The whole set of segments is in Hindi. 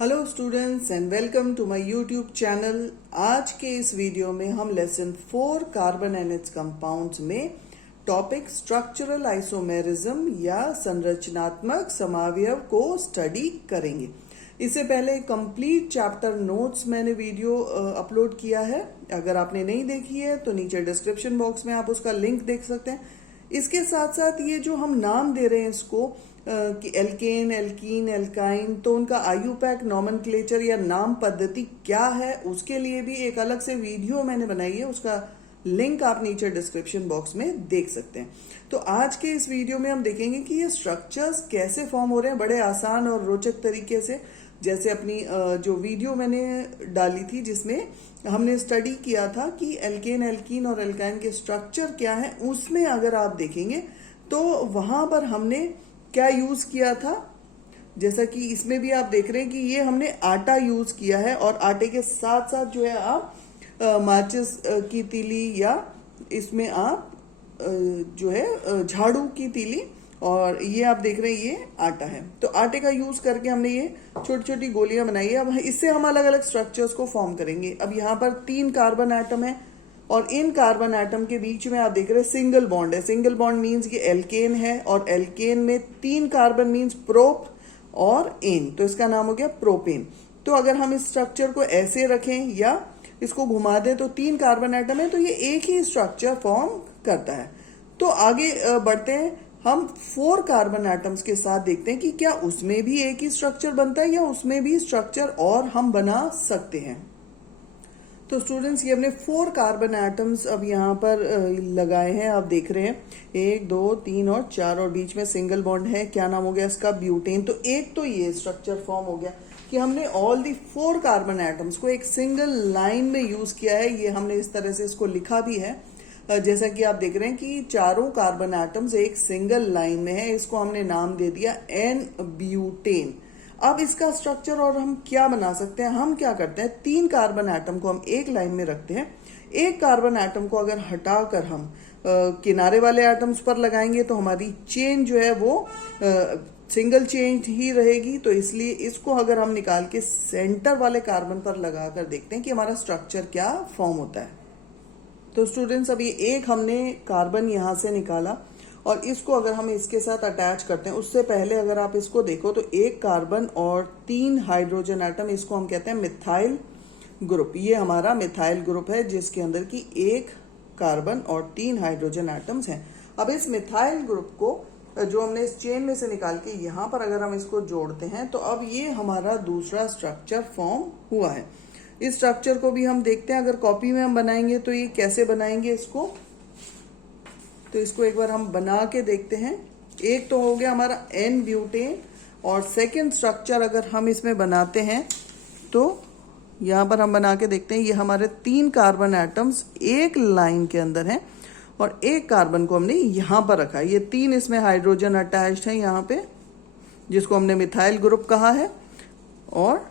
Hello students and welcome to my YouTube channel. आज के इस वीडियो में हम lesson 4 carbon and its compounds में टॉपिक स्ट्रक्चरल आइसोमेरिज्म या संरचनात्मक समावयव को स्टडी करेंगे। इससे पहले कंप्लीट चैप्टर नोट्स मैंने वीडियो अपलोड किया है। अगर आपने नहीं देखी है तो नीचे डिस्क्रिप्शन बॉक्स में आप उसका लिंक देख सकते हैं। इसके साथ साथ ये जो हम नाम दे रहे हैं इसको कि एल्केन, एल्कीन, एल्काइन, तो उनका आयुपैक नॉमेनक्लेचर या नाम पद्धति क्या है उसके लिए भी एक अलग से वीडियो मैंने बनाई है। उसका लिंक आप नीचे डिस्क्रिप्शन बॉक्स में देख सकते हैं। तो आज के इस वीडियो में हम देखेंगे कि ये स्ट्रक्चर्स कैसे फॉर्म हो रहे हैं बड़े आसान और रोचक तरीके से। जैसे अपनी जो वीडियो मैंने डाली थी जिसमें हमने स्टडी किया था कि एल्केन, एल्कीन और एल्काइन के स्ट्रक्चर क्या है, उसमें अगर आप देखेंगे तो वहां पर हमने क्या यूज किया था। जैसा कि इसमें भी आप देख रहे हैं कि ये हमने आटा यूज किया है और आटे के साथ साथ जो है आप माचिस की तीली या इसमें आप जो है झाड़ू की तीली, और ये आप देख रहे हैं ये आटा है। तो आटे का यूज करके हमने ये छोटी छोटी गोलियां बनाई है। अब इससे हम अलग अलग स्ट्रक्चर्स को फॉर्म करेंगे। अब यहाँ पर 3 कार्बन एटम है और इन कार्बन एटम के बीच में आप देख रहे हैं सिंगल बॉन्ड है। सिंगल बॉन्ड मीन्स ये एल्केन है और एल्केन में 3 कार्बन मीन्स प्रोप और एन, तो इसका नाम हो गया प्रोपेन। तो अगर हम इस स्ट्रक्चर को ऐसे रखें या इसको घुमा दें तो 3 कार्बन एटम है, तो ये एक ही स्ट्रक्चर फॉर्म करता है। तो आगे बढ़ते हैं, हम 4 कार्बन एटम्स के साथ देखते हैं कि क्या उसमें भी एक ही स्ट्रक्चर बनता है या उसमें भी स्ट्रक्चर और हम बना सकते हैं। तो स्टूडेंट्स ये हमने 4 कार्बन एटम्स अब यहाँ पर लगाए हैं। आप देख रहे हैं 1, 2, 3 और 4 और बीच में सिंगल बॉन्ड है। क्या नाम हो गया इसका? ब्यूटेन। तो एक तो ये स्ट्रक्चर फॉर्म हो गया कि हमने ऑल दी 4 कार्बन एटम्स को एक सिंगल लाइन में यूज किया है। ये हमने इस तरह से इसको लिखा भी है, जैसा कि आप देख रहे हैं कि चारों कार्बन एटम्स एक सिंगल लाइन में है। इसको हमने नाम दे दिया एन ब्यूटेन। अब इसका स्ट्रक्चर और हम क्या बना सकते हैं, हम क्या करते हैं 3 कार्बन एटम को हम एक लाइन में रखते हैं। एक कार्बन एटम को अगर हटाकर हम किनारे वाले एटम्स पर लगाएंगे तो हमारी चेन जो है वो सिंगल चेन ही रहेगी। तो इसलिए इसको अगर हम निकाल के सेंटर वाले कार्बन पर लगाकर देखते हैं कि हमारा स्ट्रक्चर क्या फॉर्म होता है। तो स्टूडेंट्स अभी एक हमने कार्बन यहां से निकाला और इसको अगर हम इसके साथ अटैच करते हैं, उससे पहले अगर आप इसको देखो तो एक कार्बन और 3 हाइड्रोजन एटम, इसको हम कहते हैं मिथाइल ग्रुप। ये हमारा मिथाइल ग्रुप है जिसके अंदर की 1 कार्बन और 3 हाइड्रोजन एटम्स हैं। अब इस मिथाइल ग्रुप को जो हमने इस चेन में से निकाल के यहाँ पर अगर हम इसको जोड़ते हैं तो अब ये हमारा दूसरा स्ट्रक्चर फॉर्म हुआ है। इस स्ट्रक्चर को भी हम देखते हैं, अगर कॉपी में हम बनाएंगे तो ये कैसे बनाएंगे इसको, तो इसको एक बार हम बना के देखते हैं। एक तो हो गया हमारा एन ब्यूटेन और सेकंड स्ट्रक्चर अगर हम इसमें बनाते हैं तो यहां पर हम बना के देखते हैं। ये हमारे 3 कार्बन एटम्स एक लाइन के अंदर हैं और एक कार्बन को हमने यहां पर रखा है। ये 3 इसमें हाइड्रोजन अटैच्ड हैं यहाँ पे, जिसको हमने मिथाइल ग्रुप कहा है। और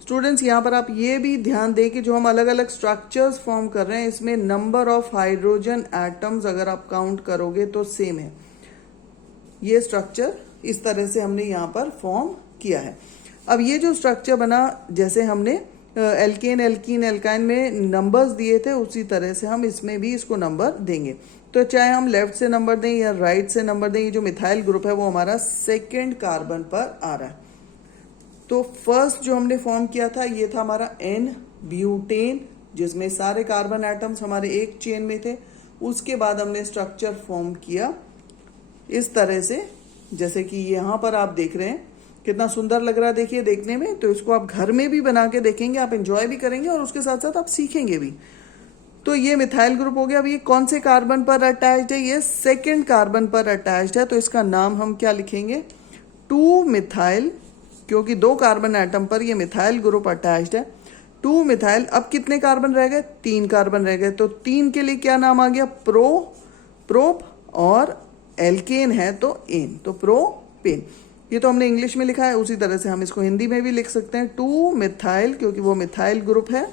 स्टूडेंट्स यहाँ पर आप ये भी ध्यान दें कि जो हम अलग अलग स्ट्रक्चर्स फॉर्म कर रहे हैं इसमें नंबर ऑफ हाइड्रोजन एटम्स अगर आप काउंट करोगे तो सेम है। ये स्ट्रक्चर इस तरह से हमने यहाँ पर फॉर्म किया है। अब ये जो स्ट्रक्चर बना, जैसे हमने एल्केन, एल्कीन, एल्काइन में नंबर्स दिए थे उसी तरह से हम इसमें भी इसको नंबर देंगे। तो चाहे हम लेफ्ट से नंबर दें या राइट से नंबर दें, ये जो मिथाइल ग्रुप है वो हमारा 2nd कार्बन पर आ रहा है। तो फर्स्ट जो हमने फॉर्म किया था ये था हमारा एन ब्यूटेन, जिसमें सारे कार्बन एटम्स हमारे एक चेन में थे। उसके बाद हमने स्ट्रक्चर फॉर्म किया इस तरह से, जैसे कि यहाँ पर आप देख रहे हैं कितना सुंदर लग रहा है देखिए देखने में। तो इसको आप घर में भी बना के देखेंगे, आप एंजॉय भी करेंगे और उसके साथ साथ आप सीखेंगे भी। तो ये मिथाइल ग्रुप हो गया। अब ये कौन से कार्बन पर अटैच्ड है? ये 2nd कार्बन पर अटैच्ड है। तो इसका नाम हम क्या लिखेंगे? 2 मिथाइल, क्योंकि 2 कार्बन एटम पर ये मिथाइल ग्रुप अटैच्ड है। 2 मिथाइल। अब कितने कार्बन रह गए? 3 कार्बन रह गए। तो 3 के लिए क्या नाम आ गया? प्रोप, और एल्केन है तो एन, तो प्रोपेन। ये तो हमने इंग्लिश में लिखा है, उसी तरह से हम इसको हिंदी में भी लिख सकते हैं 2 मिथाइल, क्योंकि वो मिथाइल ग्रुप है,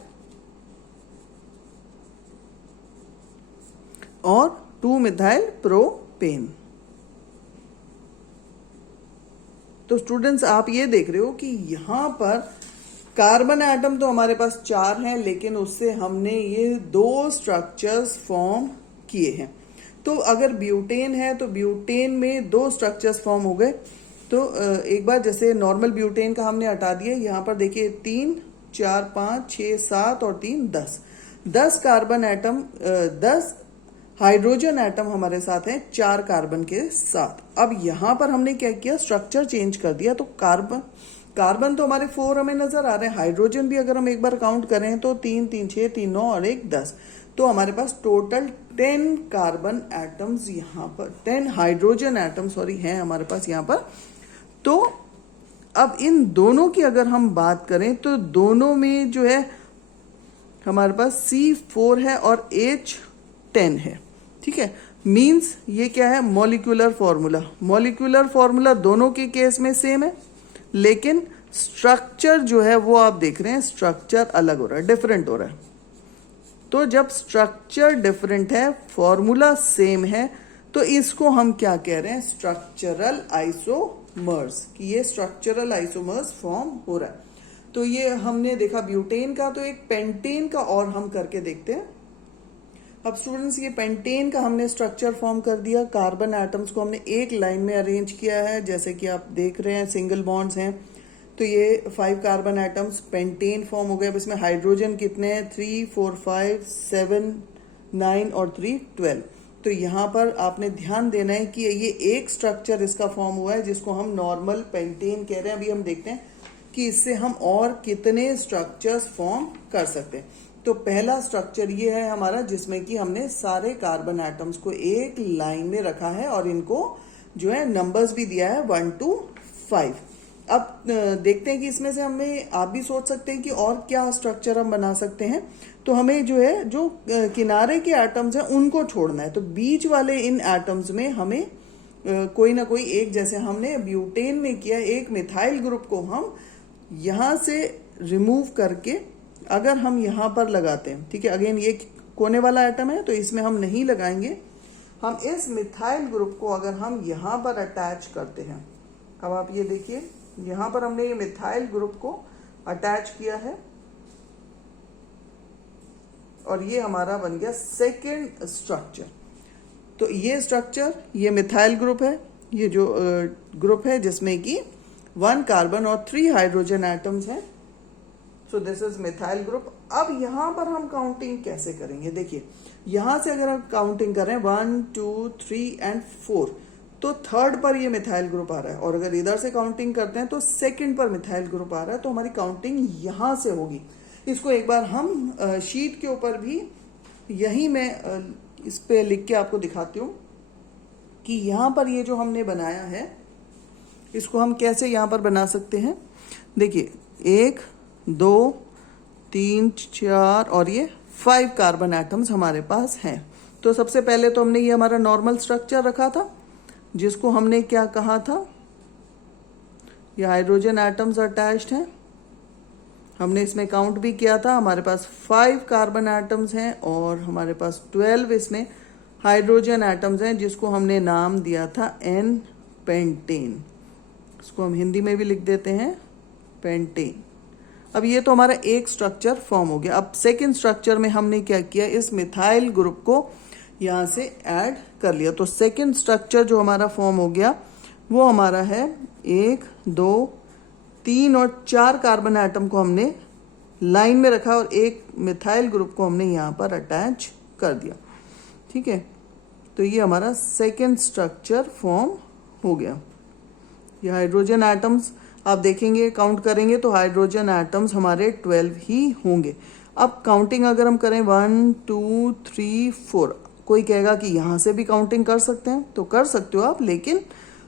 और 2 मिथाइल प्रोपेन। तो स्टूडेंट्स आप ये देख रहे हो कि यहाँ पर कार्बन एटम तो हमारे पास 4 हैं, लेकिन उससे हमने ये 2 स्ट्रक्चर्स फॉर्म किए हैं। तो अगर ब्यूटेन है तो ब्यूटेन में 2 स्ट्रक्चर्स फॉर्म हो गए। तो एक बार जैसे नॉर्मल ब्यूटेन का हमने हटा दिया, यहाँ पर देखिए 3 4 5 6 7 और 3 10 कार्बन एटम 10 हाइड्रोजन एटम हमारे साथ हैं 4 कार्बन के साथ। अब यहाँ पर हमने क्या किया, स्ट्रक्चर चेंज कर दिया। तो कार्बन तो हमारे 4 हमें नजर आ रहे हैं। हाइड्रोजन भी अगर हम एक बार काउंट करें तो 3 3 6 3 9 और 1 10। तो हमारे पास टोटल 10 कार्बन एटम्स यहाँ पर 10 हाइड्रोजन एटम हैं हमारे पास यहाँ पर। तो अब इन दोनों की अगर हम बात करें तो दोनों में जो है हमारे पास C4 है और H10 है। ठीक है, मींस ये क्या है, मॉलिक्यूलर फॉर्मूला। मॉलिक्यूलर फॉर्मूला दोनों के केस में सेम है, लेकिन स्ट्रक्चर जो है वो आप देख रहे हैं स्ट्रक्चर अलग हो रहा है, डिफरेंट हो रहा है। तो जब स्ट्रक्चर डिफरेंट है, फॉर्मूला सेम है, तो इसको हम क्या कह रहे हैं, स्ट्रक्चरल आइसोमर्स, कि ये स्ट्रक्चरल आइसोमर्स फॉर्म हो रहा है। तो ये हमने देखा ब्यूटेन का। तो एक पेंटेन का और हम करके देखते हैं। अब स्टूडेंट्स ये पेंटेन का हमने स्ट्रक्चर फॉर्म कर दिया। कार्बन एटम्स को हमने एक लाइन में अरेंज किया है, जैसे कि आप देख रहे हैं सिंगल बॉन्ड्स हैं। तो ये 5 कार्बन एटम्स पेंटेन फॉर्म हो गए। अब इसमें हाइड्रोजन कितने हैं, 3 4 5 7 9 और 3 12। तो यहाँ पर आपने ध्यान देना है कि ये एक स्ट्रक्चर इसका फॉर्म हुआ है जिसको हम नॉर्मल पेंटेन कह रहे हैं। अभी हम देखते हैं कि इससे हम और कितने स्ट्रक्चर्स फॉर्म कर सकते हैं। तो पहला स्ट्रक्चर ये है हमारा, जिसमें कि हमने सारे कार्बन एटम्स को एक लाइन में रखा है और इनको जो है नंबर्स भी दिया है 1 to 5। अब देखते हैं कि इसमें से हमें, आप भी सोच सकते हैं कि और क्या स्ट्रक्चर हम बना सकते हैं। तो हमें जो है जो किनारे के एटम्स हैं उनको छोड़ना है। तो बीच वाले इन एटम्स में हमें कोई ना कोई एक, जैसे हमने ब्यूटेन में किया, एक मिथाइल ग्रुप को हम यहां से रिमूव करके अगर हम यहां पर लगाते हैं, ठीक है, अगेन ये कोने वाला एटम है तो इसमें हम नहीं लगाएंगे। हम इस मिथाइल ग्रुप को अगर हम यहां पर अटैच करते हैं, अब आप ये देखिए यहां पर हमने ये मिथाइल ग्रुप को अटैच किया है और ये हमारा बन गया सेकेंड स्ट्रक्चर। तो ये स्ट्रक्चर, ये मिथाइल ग्रुप है, ये जो ग्रुप है जिसमें कि 1 कार्बन और 3 हाइड्रोजन एटम्स हैं। So this is methyl group. अब यहां पर हम काउंटिंग कैसे करेंगे, देखिए यहां से अगर हम काउंटिंग करें 1 2 3 एंड 4, तो थर्ड पर ये मिथाइल ग्रुप आ रहा है। और अगर इधर से काउंटिंग करते हैं तो सेकंड पर मिथाइल ग्रुप आ रहा है। तो हमारी काउंटिंग यहां से होगी। इसको एक बार हम शीट के ऊपर भी यही मैं इस पे लिख के आपको दिखाती हूं कि यहां पर ये जो हमने बनाया है इसको हम कैसे यहां पर बना सकते हैं। देखिए 1 2 3 4 और ये 5 कार्बन एटम्स हमारे पास हैं। तो सबसे पहले तो हमने ये हमारा नॉर्मल स्ट्रक्चर रखा था, जिसको हमने क्या कहा था, ये हाइड्रोजन एटम्स अटैच्ड हैं। हमने इसमें काउंट भी किया था, हमारे पास 5 कार्बन एटम्स हैं और हमारे पास 12 इसमें हाइड्रोजन एटम्स हैं, जिसको हमने नाम दिया था एन पेंटेन। इसको हम हिंदी में भी लिख देते हैं पेंटेन। अब ये तो हमारा एक स्ट्रक्चर फॉर्म हो गया। अब सेकेंड स्ट्रक्चर में हमने क्या किया, इस मिथाइल ग्रुप को यहां से ऐड कर लिया। तो सेकेंड स्ट्रक्चर जो हमारा फॉर्म हो गया वो हमारा है 1 2 3 और 4 कार्बन एटम को हमने लाइन में रखा और एक मिथाइल ग्रुप को हमने यहां पर अटैच कर दिया। ठीक है, तो ये हमारा सेकेंड स्ट्रक्चर फॉर्म हो गया। ये हाइड्रोजन एटम्स आप देखेंगे, काउंट करेंगे तो हाइड्रोजन एटम्स हमारे 12 ही होंगे। अब काउंटिंग अगर हम करें 1 2 3 4, कोई कहेगा कि यहां से भी काउंटिंग कर सकते हैं, तो कर सकते हो आप, लेकिन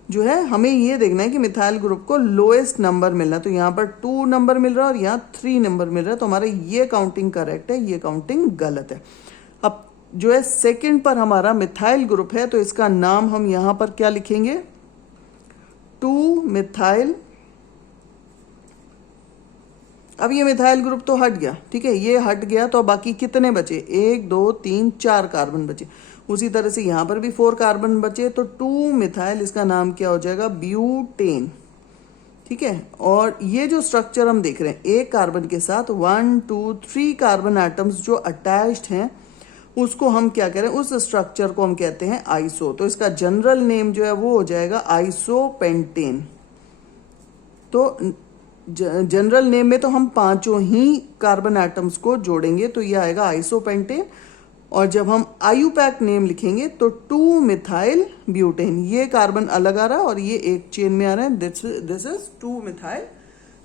जो है हमें ये देखना है कि मिथाइल ग्रुप को लोएस्ट नंबर मिलना है। तो यहाँ पर 2 नंबर मिल रहा है और यहाँ 3 नंबर मिल रहा है। तो हमारा ये काउंटिंग करेक्ट है, ये काउंटिंग गलत है। अब जो है सेकंड पर हमारा मिथाइल ग्रुप है, तो इसका नाम हम यहां पर क्या लिखेंगे, 2 मिथाइल। अब ये मिथाइल ग्रुप तो हट गया, ठीक है, ये हट गया। तो बाकी कितने बचे, 1 2 3 4 कार्बन बचे। उसी तरह से यहां पर भी 4 कार्बन बचे। तो 2 मिथाइल, इसका नाम क्या हो जाएगा, ब्यूटेन। ठीक है। और ये जो स्ट्रक्चर हम देख रहे हैं एक कार्बन के साथ 1 2 3 कार्बन एटम्स जो अटैच्ड हैं, उसको हम क्या कह रहे हैं, उस स्ट्रक्चर को हम कहते हैं आइसो। तो इसका जनरल नेम जो है वो हो जाएगा आइसोपेंटेन। तो जनरल नेम में तो हम पांचों ही कार्बन एटम्स को जोड़ेंगे तो ये आएगा आइसोपेंटेन। और जब हम आयुपैक नेम लिखेंगे तो 2 मिथाइल ब्यूटेन, ये कार्बन अलग आ रहा है और ये एक चेन में आ रहा है, this is 2 methyl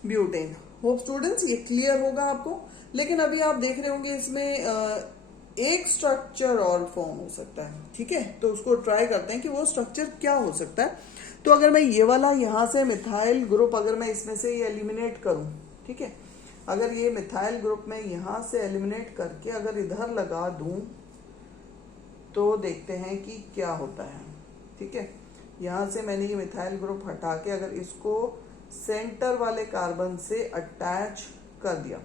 butane. Hope students ये क्लियर होगा आपको। लेकिन अभी आप देख रहे होंगे इसमें एक स्ट्रक्चर और फॉर्म हो सकता है, ठीक है। तो उसको ट्राई करते हैं कि वो स्ट्रक्चर क्या हो सकता है। तो अगर मैं ये वाला यहां से मिथाइल ग्रुप अगर मैं इसमें से ये एलिमिनेट करूं, ठीक है, अगर ये मिथाइल ग्रुप में यहां से एलिमिनेट करके अगर इधर लगा दूं तो देखते हैं कि क्या होता है, ठीक है। यहां से मैंने ये मिथाइल ग्रुप हटा के अगर इसको सेंटर वाले कार्बन से अटैच कर दिया,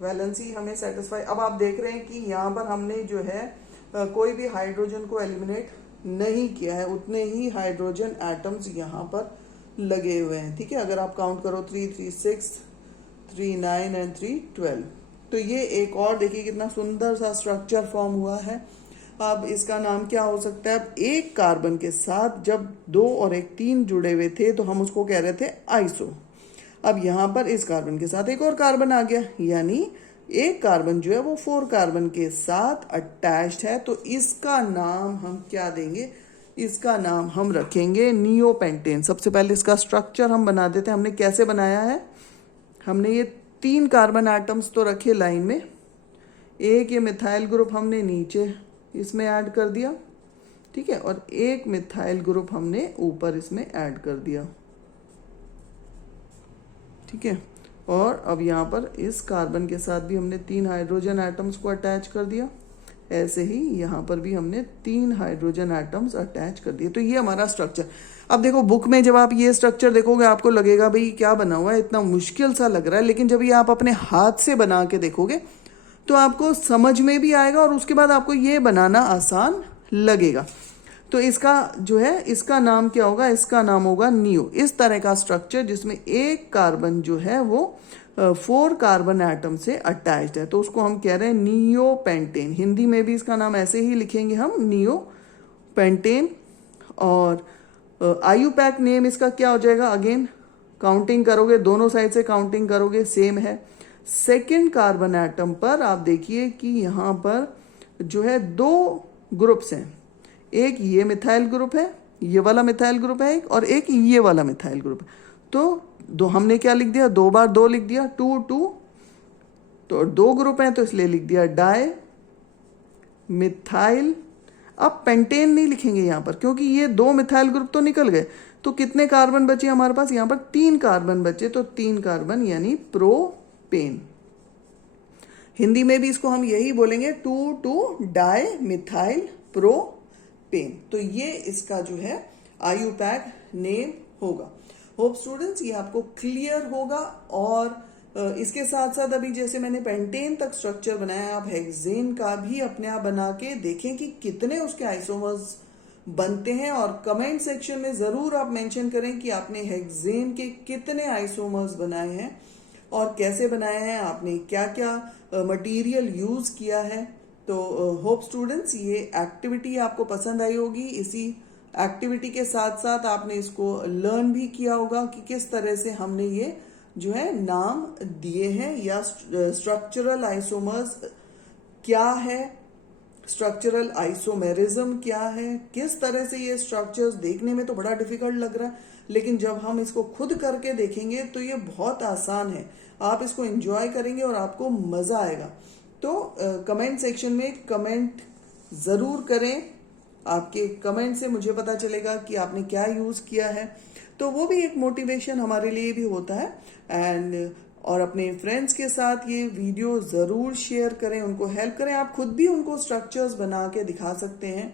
वैलेंसी हमें सेटिस्फाई। अब आप देख रहे हैं कि यहाँ पर हमने जो है कोई भी हाइड्रोजन को एलिमिनेट नहीं किया है, उतने ही हाइड्रोजन एटम्स यहाँ पर लगे हुए हैं, ठीक है। अगर आप काउंट करो 3 3 6 3 9 एंड 3 12, तो ये एक और देखिए कितना सुंदर सा स्ट्रक्चर फॉर्म हुआ है। अब इसका नाम क्या हो सकता है। अब एक कार्बन के साथ जब 2 और 1 3 जुड़े हुए थे तो हम उसको कह रहे थे आइसो। अब यहां पर इस कार्बन के साथ एक और कार्बन आ गया, यानी एक कार्बन जो है वो 4 कार्बन के साथ अटैच्ड है। तो इसका नाम हम क्या देंगे, इसका नाम हम रखेंगे नियोपेंटेन। सबसे पहले इसका स्ट्रक्चर हम बना देते हैं। हमने कैसे बनाया है, हमने ये 3 कार्बन एटम्स तो रखे लाइन में, एक ये मिथाइल ग्रुप हमने नीचे इसमें ऐड कर दिया, ठीक है, और एक मिथाइल ग्रुप हमने ऊपर इसमें ऐड कर दिया, ठीक है। और अब यहाँ पर इस कार्बन के साथ भी हमने 3 हाइड्रोजन एटम्स को अटैच कर दिया, ऐसे ही यहाँ पर भी हमने 3 हाइड्रोजन एटम्स अटैच कर दिए। तो ये हमारा स्ट्रक्चर। अब देखो बुक में जब आप ये स्ट्रक्चर देखोगे आपको लगेगा भाई क्या बना हुआ है, इतना मुश्किल सा लग रहा है, लेकिन जब ये आप अपने हाथ से बना के देखोगे तो आपको समझ में भी आएगा और उसके बाद आपको ये बनाना आसान लगेगा। तो इसका जो है इसका नाम क्या होगा, इसका नाम होगा नियो। इस तरह का स्ट्रक्चर जिसमें एक कार्बन जो है वो 4 कार्बन एटम से अटैच्ड है, तो उसको हम कह रहे हैं नियोपेंटेन। हिंदी में भी इसका नाम ऐसे ही लिखेंगे हम, नियोपेंटेन। और आयुपैक नेम इसका क्या हो जाएगा, अगेन काउंटिंग करोगे दोनों साइड से काउंटिंग करोगे सेम है। सेकेंड कार्बन एटम पर आप देखिए कि यहाँ पर जो है 2 ग्रुप्स हैं, एक ये मिथाइल ग्रुप है, ये वाला मिथाइल ग्रुप है एक, और एक ये वाला मिथाइल ग्रुप है। तो दो हमने क्या लिख दिया, 2 बार 2 लिख दिया, 2 2, तो 2 ग्रुप हैं तो इसलिए लिख दिया डाई मिथाइल। अब पेंटेन नहीं लिखेंगे यहाँ पर क्योंकि ये 2 मिथाइल ग्रुप तो निकल गए, तो कितने कार्बन बचे हमारे पास, यहाँ पर 3 कार्बन बचे, तो 3 कार्बन यानी प्रोपेन। हिंदी में भी इसको हम यही बोलेंगे 2 2 डाई मिथाइल प्रोपेन। तो ये इसका जो है आयुपैक नेम होगा। होप स्टूडेंट्स ये आपको क्लियर होगा। और इसके साथ साथ अभी जैसे मैंने पेंटेन तक स्ट्रक्चर बनाया, आप हेक्सेन का भी अपने आप बना के देखें कि कितने उसके आइसोमर्स बनते हैं। और कमेंट सेक्शन में जरूर आप मेंशन करें कि आपने हेक्सेन के कितने आइसोमर्स बनाए हैं और कैसे बनाए हैं, आपने क्या क्या मटेरियल यूज किया है। तो होप स्टूडेंट्स ये एक्टिविटी आपको पसंद आई होगी। इसी एक्टिविटी के साथ साथ आपने इसको लर्न भी किया होगा कि किस तरह से हमने ये जो है नाम दिए हैं, या स्ट्रक्चरल आइसोमर्स क्या है, स्ट्रक्चरल आइसोमेरिज्म क्या है, किस तरह से ये स्ट्रक्चर्स देखने में तो बड़ा डिफिकल्ट लग रहा है, लेकिन जब हम इसको खुद करके देखेंगे तो ये बहुत आसान है। आप इसको एंजॉय करेंगे और आपको मजा आएगा। तो कमेंट सेक्शन में कमेंट जरूर करें, आपके कमेंट से मुझे पता चलेगा कि आपने क्या यूज किया है, तो वो भी एक मोटिवेशन हमारे लिए भी होता है। एंड और अपने फ्रेंड्स के साथ ये वीडियो जरूर शेयर करें, उनको हेल्प करें। आप खुद भी उनको स्ट्रक्चर्स बना के दिखा सकते हैं।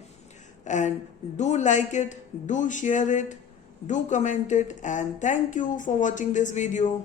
And do like it, do share it, do comment it, and thank you for watching this video.